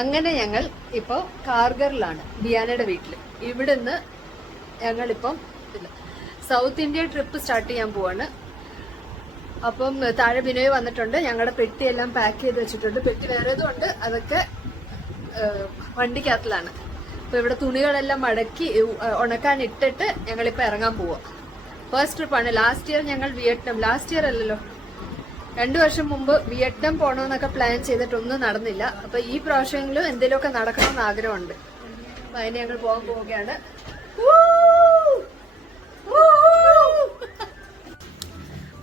അങ്ങനെ ഞങ്ങൾ ഇപ്പോൾ കാർഗറിലാണ്, ബിയാനയുടെ വീട്ടിൽ. ഇവിടുന്ന് ഞങ്ങളിപ്പം സൗത്ത് ഇന്ത്യ ട്രിപ്പ് സ്റ്റാർട്ട് ചെയ്യാൻ പോവാണ്. അപ്പം താഴെ ബിനോയ് വന്നിട്ടുണ്ട്. ഞങ്ങളുടെ പെട്ടിയെല്ലാം പാക്ക് ചെയ്ത് വെച്ചിട്ടുണ്ട്. പെട്ടി വേറേതും ഉണ്ട്, അതൊക്കെ വണ്ടിക്കകത്തിലാണ്. അപ്പൊ ഇവിടെ തുണികളെല്ലാം മടക്കി ഉണക്കാൻ ഇട്ടിട്ട് ഞങ്ങളിപ്പോൾ ഇറങ്ങാൻ പോവാ. ഫസ്റ്റ് ട്രിപ്പാണ്. ലാസ്റ്റ് ഇയർ ഞങ്ങൾ വിയറ്റ്നാം, ലാസ്റ്റ് ഇയർ അല്ലല്ലോ, 2 വർഷം മുമ്പ് വിയറ്റ്നാം പോകണമെന്നൊക്കെ പ്ലാൻ ചെയ്തിട്ടൊന്നും നടന്നില്ല. അപ്പൊ ഈ പ്രാവശ്യമെങ്കിലും എന്തെങ്കിലുമൊക്കെ നടക്കണമെന്ന് ആഗ്രഹമുണ്ട്. അപ്പൊ അതിന് ഞങ്ങൾ പോകാൻ പോവുകയാണ്.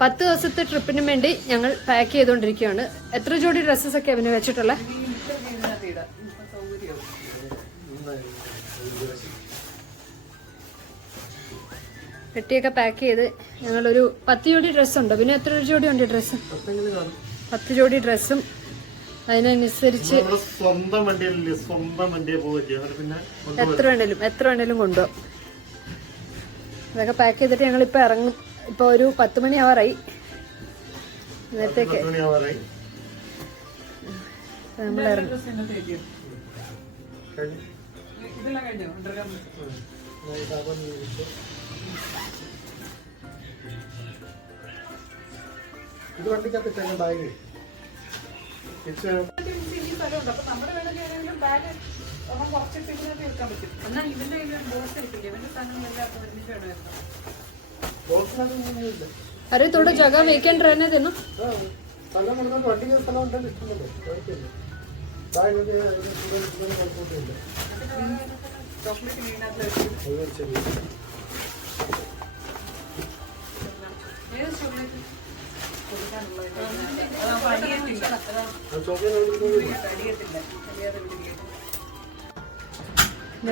10 ദിവസത്തെ ട്രിപ്പിന് വേണ്ടി ഞങ്ങൾ പാക്ക് ചെയ്തുകൊണ്ടിരിക്കുകയാണ്. എത്ര ജോഡി ഡ്രസ്സസ് ഒക്കെ അവന് വെച്ചിട്ടുള്ള? പെട്ടിയൊക്കെ പാക്ക് ചെയ്ത് ഞങ്ങളൊരു 10 ജോഡി ഡ്രസ്സുണ്ട്. പിന്നെ എത്ര ജോഡി ഉണ്ട് ഡ്രസ്സ്? 10 ജോഡി ഡ്രസ്സും അതിനനുസരിച്ച് എത്ര വേണേലും കൊണ്ടുപോകും. അതൊക്കെ പാക്ക് ചെയ്തിട്ട് ഞങ്ങളിപ്പോൾ ഇറങ്ങും. ഇപ്പൊ ഒരു 10 മണി ആവാറായി. നേരത്തേക്ക് നമ്മളിറങ്ങും. ഇത് വണ്ടിക്കകത്ത് ബാഗ് अरे थोड़ा जगह वेकेंट रहने देना. വണ്ടി സ്ഥലം ഉണ്ടല്ലോ, ഇഷ്ടമല്ലോ, കുഴപ്പമില്ല.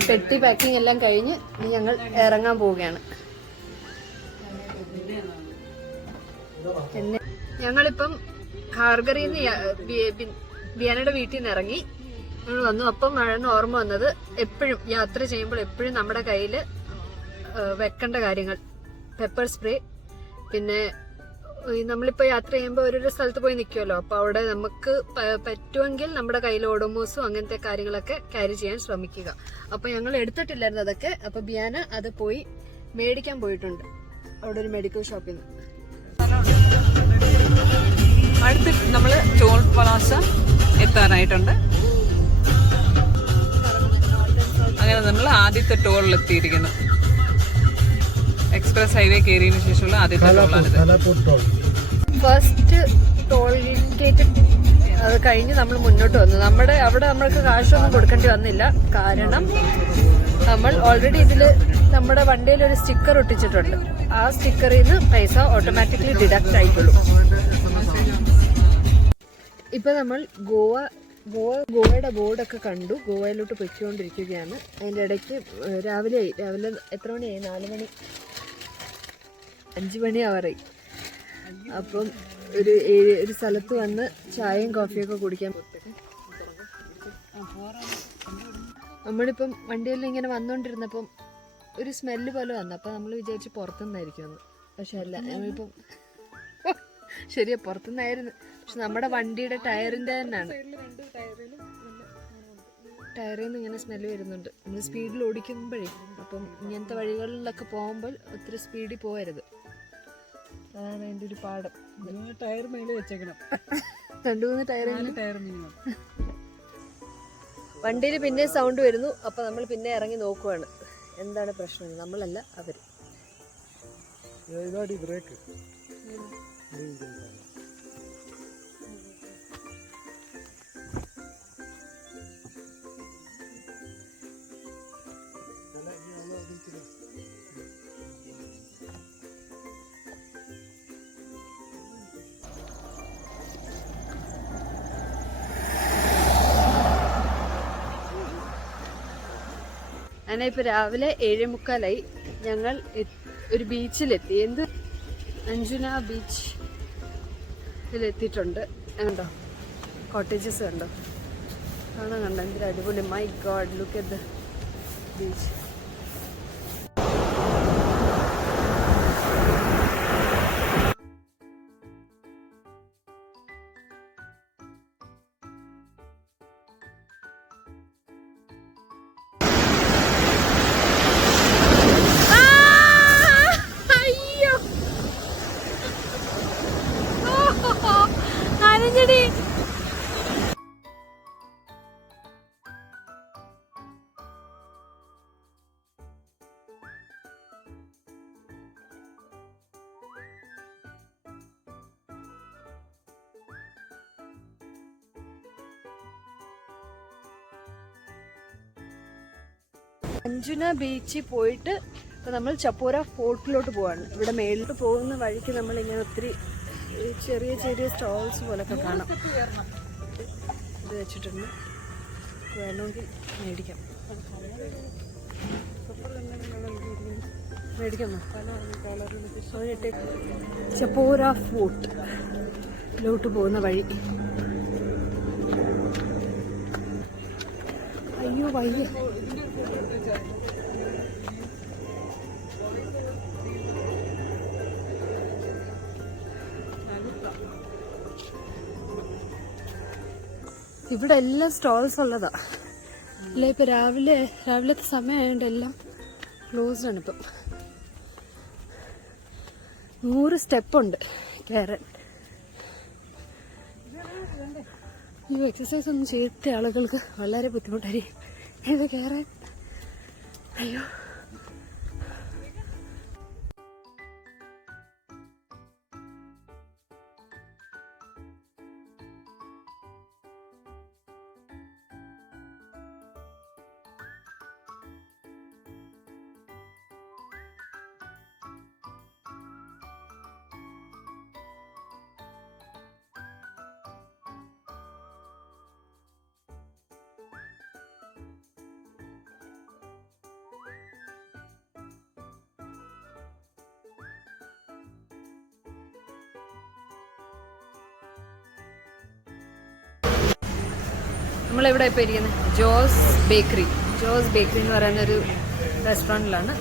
പെട്ടി പാക്കിംഗ് എല്ലാം കഴിഞ്ഞ് ഞങ്ങൾ ഇറങ്ങാൻ പോവുകയാണ്. പിന്നെ ഞങ്ങളിപ്പം കാർഗറിൽ നിന്ന് ബിയാനയുടെ വീട്ടിൽ നിന്ന് ഇറങ്ങി ഞങ്ങൾ വന്നു. അപ്പം മഴന്ന് ഓർമ്മ വന്നത്, എപ്പോഴും യാത്ര ചെയ്യുമ്പോൾ എപ്പോഴും നമ്മുടെ കയ്യിൽ വെക്കേണ്ട കാര്യങ്ങൾ, പെപ്പർ സ്പ്രേ. പിന്നെ നമ്മളിപ്പോൾ യാത്ര ചെയ്യുമ്പോൾ ഓരോരോ സ്ഥലത്ത് പോയി നിൽക്കുമല്ലോ, അപ്പോൾ അവിടെ നമുക്ക് പറ്റുമെങ്കിൽ നമ്മുടെ കയ്യിൽ ഓഡോമോസും അങ്ങനത്തെ കാര്യങ്ങളൊക്കെ ക്യാരി ചെയ്യാൻ ശ്രമിക്കുക. അപ്പോൾ ഞങ്ങൾ എടുത്തിട്ടില്ലായിരുന്നു അതൊക്കെ. അപ്പോൾ ബിയാന അത് പോയി മേടിക്കാൻ പോയിട്ടുണ്ട് അവിടെ ഒരു മെഡിക്കൽ ഷോപ്പിൽ നിന്ന്. അടുത്ത് നമ്മൾ ടോൾ പ്ലാസ എത്താനായിട്ടുണ്ട്. അങ്ങനെ നമ്മൾ ആദ്യത്തെ ടോളിൽ എത്തിയിരിക്കുന്നു. എക്സ്പ്രസ് ഹൈവേ കയറിയതിനു ശേഷമുള്ള ആദ്യത്തെ ടോളാണിത്. ഫസ്റ്റ് ടോൾ ഗേറ്റ് അത് കഴിഞ്ഞ് നമ്മൾ മുന്നോട്ട് വന്നു. അവിടെ നമ്മൾക്ക് കാശൊന്നും കൊടുക്കേണ്ടി വന്നില്ല. കാരണം നമ്മൾ ഓൾറെഡി ഇതില് നമ്മുടെ വണ്ടിയിൽ ഒരു സ്റ്റിക്കർ ഒട്ടിച്ചിട്ടുണ്ട്. ആ സ്റ്റിക്കറിൽ നിന്ന് പൈസ ഓട്ടോമാറ്റിക്കലി ഡിഡക്റ്റ് ആയിക്കൊള്ളും. ഇപ്പൊ നമ്മൾ ഗോവയുടെ ബോർഡൊക്കെ കണ്ടു. ഗോവയിലോട്ട് പൊയ്ക്കൊണ്ടിരിക്കുകയാണ്. അതിൻ്റെ ഇടയ്ക്ക് രാവിലെ എത്ര മണിയായി? 4 മണി, 5 മണി ആവാറായി. അപ്പം ഒരു സ്ഥലത്ത് വന്ന് ചായയും കോഫിയൊക്കെ കുടിക്കാൻ. നമ്മളിപ്പം വണ്ടിയിൽ ഇങ്ങനെ വന്നുകൊണ്ടിരുന്നപ്പം ഒരു സ്മെല്ല് പോലെ വന്നു. അപ്പം നമ്മൾ വിചാരിച്ച് പുറത്തുനിന്നായിരിക്കുമെന്ന്. പക്ഷെ അല്ല, നമ്മളിപ്പം ശരിയാ പുറത്തുനിന്നായിരുന്നു. പക്ഷെ നമ്മുടെ വണ്ടിയുടെ ടയറിൻ്റെ തന്നെയാണ്. ടയറിൽ നിന്ന് ഇങ്ങനെ സ്മെല്ല് വരുന്നുണ്ട്. നമ്മൾ സ്പീഡിൽ ഓടിക്കുമ്പോഴേ. അപ്പം ഇങ്ങനത്തെ വഴികളിലൊക്കെ പോകുമ്പോൾ ഒത്തിരി സ്പീഡിൽ പോകരുത്. അതാണ് അതിൻ്റെ ഒരു പാഠം. ടയർ മേലെ വെച്ചേക്കണം. 2-3 ടയർ മിനിമം. വണ്ടിയിൽ പിന്നെ സൗണ്ട് വരുന്നു. അപ്പൊ നമ്മൾ പിന്നെ ഇറങ്ങി നോക്കുവാണ് എന്താണ് പ്രശ്നം. നമ്മളല്ല, അവര്. അങ്ങനെ ഇപ്പൊ രാവിലെ 7:45 ഞങ്ങൾ ഒരു ബീച്ചിലെത്തി. എന്ത് അഞ്ജുന ബീച്ചിലെത്തിയിട്ടുണ്ട്. കണ്ടോ കോട്ടേജസ് കണ്ടോ? കാണാൻ കണ്ടോ എന്തൊരു അടിപൊളി. My God, look at the beach. Anjuna ബീച്ചിൽ പോയിട്ട് ഇപ്പൊ നമ്മൾ ചപ്പോര ഫോർട്ടിലോട്ട് പോവാണ്. ഇവിടെ മേളിലോട്ട് പോകുന്ന വഴിക്ക് നമ്മൾ ഇങ്ങനെ ഒത്തിരി ചെറിയ ചെറിയ സ്റ്റോൾസ് പോലൊക്കെ കാണാം. ഇത് വെച്ചിട്ടുണ്ട്, വേണമെങ്കിൽ മേടിക്കാം. മേടിക്കാമോ? ചപ്പോര ഫോർട്ടിലോട്ട് പോകുന്ന വഴി. അയ്യോ വയ്യ. ഇവിടെ എല്ലാം സ്റ്റോൾസ് ഉള്ളതാ. ഇല്ല, ഇപ്പൊ രാവിലത്തെ സമയമായതുകൊണ്ട് എല്ലാം ക്ലോസ്ഡ് ആണ്. ഇപ്പം 100 സ്റ്റെപ്പുണ്ട് കയറാൻ. ഈ എക്സസൈസ് ഒന്നും ചെയ്ത ആളുകൾക്ക് വളരെ ബുദ്ധിമുട്ടായിരിക്കും ഇത് കയറാൻ. അയ്യോ, നമ്മളിവിടെ ഇപ്പോൾ ഇരിക്കുന്നത് ജോസ് ബേക്കറി എന്ന് പറയുന്ന ഒരു റെസ്റ്റോറൻറ്റിലാണ്.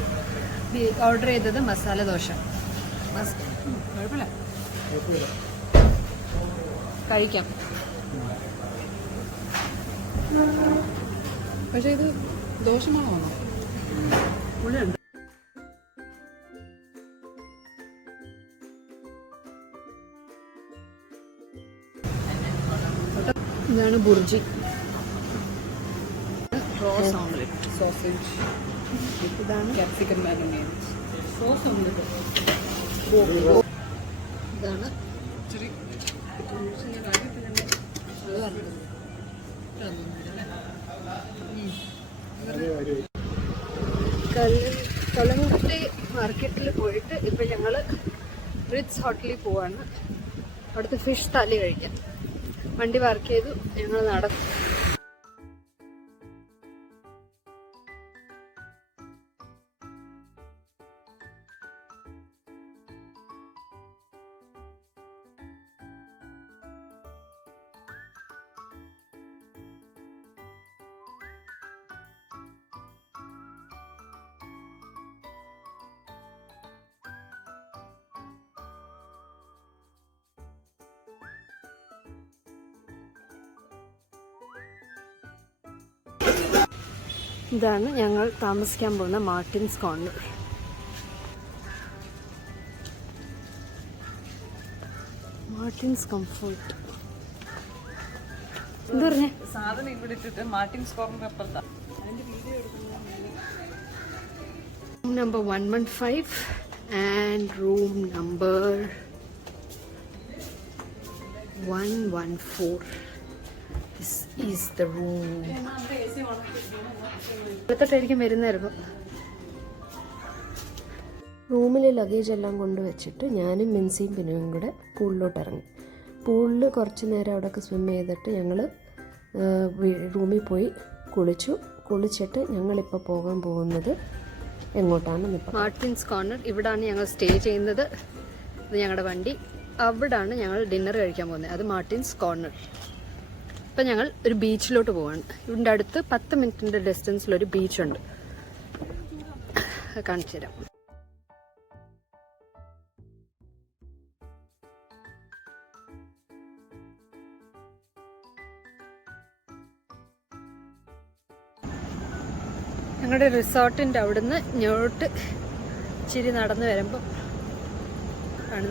ഓർഡർ ചെയ്തത് മസാല ദോശ. കുഴപ്പമില്ല, കഴിക്കാം. പക്ഷേ ഇത് ദോശമാണോ? പുളിയുണ്ട്. ഇതാണ് ബുർജി. Rose omelette, sausage. ഇതാണ് ക്യാപ്സിക്കം മാരിനേഡ്, സോസ് ഓംലെറ്റ്. ഇതാണ് കലങ്ങുട്ടി മാർക്കറ്റിൽ പോയിട്ട് ഇപ്പൊ ഞങ്ങള് റിറ്റ്സ് ഹോട്ടലിൽ പോവാണ്. അവിടുത്തെ ഫിഷ് താലി കഴിക്കാൻ. വണ്ടി പാർക്ക് ചെയ്തു, ഞങ്ങൾ നടന്നു. ഇതാണ് ഞങ്ങൾ താമസിക്കാൻ പോകുന്ന മാർട്ടിൻസ് കോർണർ. Martin's comfort. എന്താ പറഞ്ഞേ? സാധനം ഇവിടെ ഇട്ടിട്ട് മാർട്ടിൻസ് കോർണർ അപ്പുറത്താ. Room number 115 and room number 114. This is the room. ഇവിടത്തോട്ടായിരിക്കും വരുന്നായിരുന്നു. റൂമിൽ ലഗേജ് എല്ലാം കൊണ്ടുവച്ചിട്ട് ഞാനും മിൻസിയും പിന്നെയും കൂടെ പൂളിലോട്ട് ഇറങ്ങി. പൂളിൽ കുറച്ച് നേരം അവിടെയൊക്കെ സ്വിം ചെയ്തിട്ട് ഞങ്ങൾ റൂമിൽ പോയി കുളിച്ചിട്ട് ഞങ്ങളിപ്പോൾ പോകാൻ പോകുന്നത് എങ്ങോട്ടാണെന്ന് ഇപ്പോൾ മാർട്ടിൻസ് കോർണർ. ഇവിടാണ് ഞങ്ങൾ സ്റ്റേ ചെയ്യുന്നത്. ഇത് ഞങ്ങളുടെ വണ്ടി. അവിടാണ് ഞങ്ങൾ ഡിന്നർ കഴിക്കാൻ പോകുന്നത്. അത് മാർട്ടിൻസ് കോർണർ. ഇപ്പം ഞങ്ങൾ ഒരു ബീച്ചിലോട്ട് പോവാണ്. ഇതിൻ്റെ അടുത്ത് 10 മിനിറ്റിൻ്റെ ഡിസ്റ്റൻസിലൊരു ബീച്ചുണ്ട്, കാണിച്ചു തരാം. ഞങ്ങളുടെ റിസോർട്ടിൻ്റെ അവിടുന്ന് ഇങ്ങോട്ട് ഇച്ചിരി നടന്നു വരുമ്പം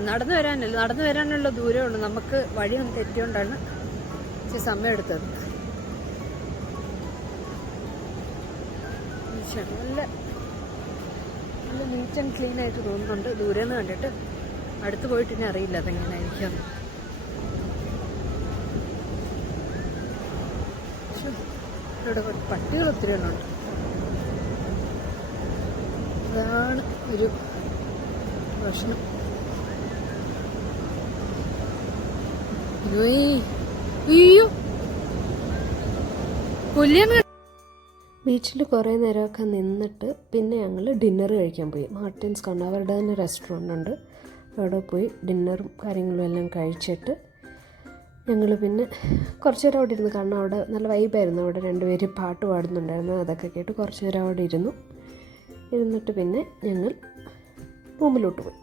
നടന്നു വരാനുള്ള ദൂരമേ ഉള്ളൂ. നമുക്ക് വഴിയൊന്നും തെറ്റിയോണ്ടാണ് ഇച്ചിരി സമയം എടുത്തത്. നല്ല നീറ്റ് ആൻഡ് ക്ലീൻ ആയിട്ട് തോന്നുന്നുണ്ട് ദൂരെ നിന്ന് കണ്ടിട്ട്. അടുത്ത് പോയിട്ട് ഇനി അറിയില്ല അതെങ്ങനെയായിരിക്കും. ഇവിടെ പട്ടികൾ ഒത്തിരി എണ്ണമുണ്ട്. അതാണ് ഒരു പ്രശ്നം. അയ്യോ കൊല്ലിയാണ്. ബീച്ചിൽ കുറേ നേരമൊക്കെ നിന്നിട്ട് പിന്നെ ഞങ്ങൾ ഡിന്നർ കഴിക്കാൻ പോയി. മാർട്ടിൻസ് കണ്ട് അവരുടെ തന്നെ റെസ്റ്റോറൻ്റ് ഉണ്ട്, അവിടെ പോയി ഡിന്നറും കാര്യങ്ങളും എല്ലാം കഴിച്ചിട്ട് ഞങ്ങൾ പിന്നെ കുറച്ച് നേരം അവിടെ ഇരുന്നു. കാരണം അവിടെ നല്ല വൈബായിരുന്നു, അവിടെ രണ്ടുപേര് പാട്ട് പാടുന്നുണ്ടായിരുന്നു, അതൊക്കെ കേട്ട് കുറച്ച് നേരം അവിടെ ഇരുന്നിട്ട് പിന്നെ ഞങ്ങൾ റൂമിലോട്ട് പോയി.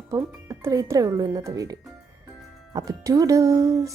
അപ്പം ഇത്രയേ ഉള്ളൂ ഇന്നത്തെ വീഡിയോ. അപ്പോൾ 2 days